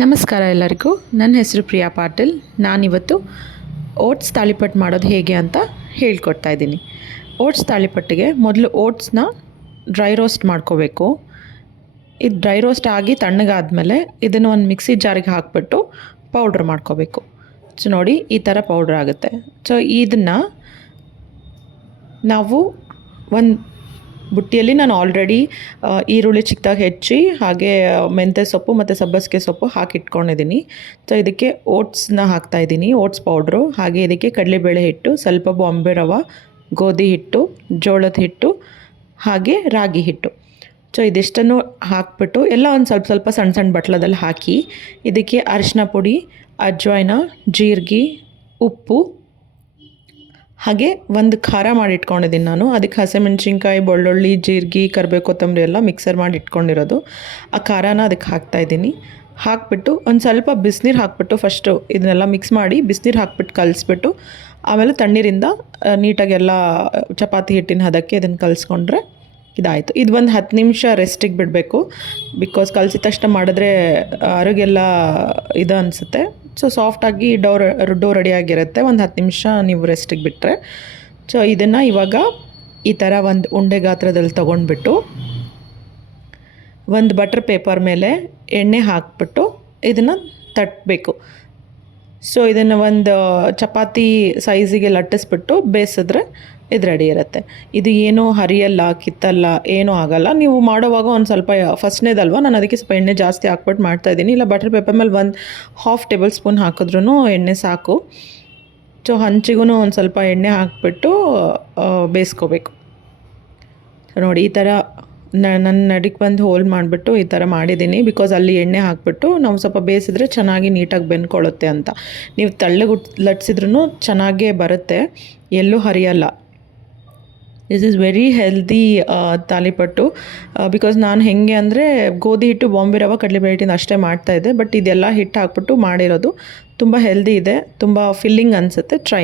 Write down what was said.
ನಮಸ್ಕಾರ ಎಲ್ಲರಿಗೂ. ನನ್ನ ಹೆಸರು ಪ್ರಿಯಾ ಪಾಟೀಲ್. ನಾನಿವತ್ತು ಓಟ್ಸ್ ತಾಳಿಪಟ್ಟು ಮಾಡೋದು ಹೇಗೆ ಅಂತ ಹೇಳ್ಕೊಡ್ತಾ ಇದ್ದೀನಿ. ಓಟ್ಸ್ ತಾಳಿಪಟ್ಟಿಗೆ ಮೊದಲು ಓಟ್ಸ್ನ ಡ್ರೈ ರೋಸ್ಟ್ ಮಾಡ್ಕೋಬೇಕು. ಇದು ಡ್ರೈ ರೋಸ್ಟ್ ಆಗಿ ತಣ್ಣಗಾದಮೇಲೆ ಇದನ್ನು ಒಂದು ಮಿಕ್ಸಿ ಜಾರಿಗೆ ಹಾಕಿಬಿಟ್ಟು ಪೌಡ್ರ್ ಮಾಡ್ಕೋಬೇಕು. ಸೊ ನೋಡಿ, ಈ ಥರ ಪೌಡ್ರ್ ಆಗುತ್ತೆ. ಸೊ ಇದನ್ನು ನಾವು ಒಂದು ಬುಟ್ಟಿಯಲ್ಲಿ ನಾನು ಆಲ್ರೆಡಿ ಈರುಳ್ಳಿ ಚಿಕ್ಕದಾಗಿ ಹೆಚ್ಚಿ ಹಾಗೆ ಮೆಂತ್ಯ ಸೊಪ್ಪು ಮತ್ತು ಸಬ್ಬಸಿಗೆ ಸೊಪ್ಪು ಹಾಕಿಟ್ಕೊಂಡಿದ್ದೀನಿ. ಸೊ ಇದಕ್ಕೆ ಓಟ್ಸ್ನ ಹಾಕ್ತಾಯಿದ್ದೀನಿ, ಓಟ್ಸ್ ಪೌಡ್ರು. ಹಾಗೆ ಇದಕ್ಕೆ ಕಡಲೆಬೇಳೆ ಹಿಟ್ಟು, ಸ್ವಲ್ಪ ಬಾಂಬೆ ರವೆ, ಗೋಧಿ ಹಿಟ್ಟು, ಜೋಳದ ಹಿಟ್ಟು ಹಾಗೆ ರಾಗಿ ಹಿಟ್ಟು. ಸೊ ಇದಿಷ್ಟನ್ನು ಹಾಕ್ಬಿಟ್ಟು ಎಲ್ಲ ಒಂದು ಸ್ವಲ್ಪ ಸ್ವಲ್ಪ ಸಣ್ಣ ಸಣ್ಣ ಬಟ್ಲದಲ್ಲಿ ಹಾಕಿ ಇದಕ್ಕೆ ಅರಿಶಿನ ಪುಡಿ, ಅಜ್ವಾಯಿನ, ಜೀರಿಗೆ, ಉಪ್ಪು ಹಾಗೆ ಒಂದು ಖಾರ ಮಾಡಿ ಇಟ್ಕೊಂಡಿದ್ದೀನಿ ನಾನು. ಅದಕ್ಕೆ ಹಸಿಮೆಣ್ಸಿನ್ಕಾಯಿ, ಬೆಳ್ಳುಳ್ಳಿ, ಜೀರಿಗೆ, ಕರಿಬೇವು, ಕೊತ್ತಂಬರಿ ಎಲ್ಲ ಮಿಕ್ಸರ್ ಮಾಡಿ ಇಟ್ಕೊಂಡಿರೋದು. ಆ ಖಾರನ ಅದಕ್ಕೆ ಹಾಕ್ತಾಯಿದ್ದೀನಿ. ಹಾಕಿಬಿಟ್ಟು ಒಂದು ಸ್ವಲ್ಪ ಬಿಸಿನೀರು ಹಾಕ್ಬಿಟ್ಟು ಫಸ್ಟು ಇದನ್ನೆಲ್ಲ ಮಿಕ್ಸ್ ಮಾಡಿ ಬಿಸಿನೀರು ಹಾಕ್ಬಿಟ್ಟು ಕಲಿಸ್ಬಿಟ್ಟು ಆಮೇಲೆ ತಣ್ಣೀರಿಂದ ನೀಟಾಗೆಲ್ಲ ಚಪಾತಿ ಹಿಟ್ಟಿನ ಹದಕ್ಕೆ ಇದನ್ನು ಕಲಿಸ್ಕೊಂಡ್ರೆ ಇದಾಯಿತು. ಇದು ಒಂದು 10 ನಿಮಿಷ ರೆಸ್ಟಿಗೆ ಬಿಡಬೇಕು. ಬಿಕಾಸ್ ಕಲಸಿದ ತಕ್ಷಣ ಮಾಡಿದ್ರೆ ಆರೋಗ್ಯ ಇದು ಅನಿಸುತ್ತೆ. ಸೊ ಸಾಫ್ಟಾಗಿ ಡೋ ರೆಡಿಯಾಗಿರುತ್ತೆ. ಒಂದು 10 ನಿಮಿಷ ನೀವು ರೆಸ್ಟಿಗೆ ಬಿಟ್ಟರೆ. ಸೊ ಇದನ್ನು ಇವಾಗ ಈ ಥರ ಒಂದು ಉಂಡೆ ಗಾತ್ರದಲ್ಲಿ ತೊಗೊಂಡ್ಬಿಟ್ಟು ಒಂದು ಬಟರ್ ಪೇಪರ್ ಮೇಲೆ ಎಣ್ಣೆ ಹಾಕ್ಬಿಟ್ಟು ಇದನ್ನು ತಟ್ಟಬೇಕು. ಸೊ ಇದನ್ನು ಒಂದು ಚಪಾತಿ ಸೈಜಿಗೆ ಲಟ್ಟಿಸ್ಬಿಟ್ಟು ಬೇಯಿಸಿದ್ರೆ ಇದು ರೆಡಿ ಇರುತ್ತೆ. ಇದು ಏನೂ ಹರಿಯಲ್ಲ, ಕಿತ್ತಲ್ಲ, ಏನೂ ಆಗೋಲ್ಲ. ನೀವು ಮಾಡೋವಾಗ ಒಂದು ಸ್ವಲ್ಪ ಫಸ್ಟ್ನೇದಲ್ವ, ನಾನು ಅದಕ್ಕೆ ಸ್ವಲ್ಪ ಎಣ್ಣೆ ಜಾಸ್ತಿ ಹಾಕ್ಬಿಟ್ಟು ಮಾಡ್ತಾಯಿದ್ದೀನಿ. ಇಲ್ಲ ಬಟರ್ ಪೇಪರ್ ಮೇಲೆ ಒಂದು 1/2 ಟೇಬಲ್ ಸ್ಪೂನ್ ಹಾಕಿದ್ರೂ ಎಣ್ಣೆ ಸಾಕು. ಸೊ ಹಂಚಿಗೂ ಒಂದು ಸ್ವಲ್ಪ ಎಣ್ಣೆ ಹಾಕ್ಬಿಟ್ಟು ಬೇಯಿಸ್ಕೋಬೇಕು. ನೋಡಿ, ಈ ಥರ ನನ್ನ ನಡಿಗೆ ಬಂದು ಹೋಲ್ ಮಾಡಿಬಿಟ್ಟು ಈ ಥರ ಮಾಡಿದ್ದೀನಿ. ಬಿಕಾಸ್ ಅಲ್ಲಿ ಎಣ್ಣೆ ಹಾಕಿಬಿಟ್ಟು ನಾವು ಸ್ವಲ್ಪ ಬೇಯಿಸಿದ್ರೆ ಚೆನ್ನಾಗಿ ನೀಟಾಗಿ ಬೆಂದ್ಕೊಳ್ಳುತ್ತೆ ಅಂತ. ನೀವು ತಳ್ಳಗೆ ಲಟ್ಸಿದ್ರೂ ಚೆನ್ನಾಗೇ ಬರುತ್ತೆ, ಎಲ್ಲೂ ಹರಿಯಲ್ಲ. This is very healthy thalipattu. Because ನಾನು ಹೇಗೆ ಅಂದರೆ ಗೋಧಿ ಹಿಟ್ಟು, ಬಾಂಬೆ ರವೆ, ಕಡಲೆಬೇಳೆ ಹಿಟ್ಟಿಂದ ಅಷ್ಟೇ ಮಾಡ್ತಾಯಿದ್ದೆ. ಬಟ್ ಇದೆಲ್ಲ ಹಿಟ್ಟು ಹಾಕ್ಬಿಟ್ಟು ಮಾಡಿರೋದು ತುಂಬ ಹೆಲ್ದಿ ಇದೆ, ತುಂಬ ಫಿಲ್ಲಿಂಗ್ ಅನಿಸುತ್ತೆ. ಟ್ರೈ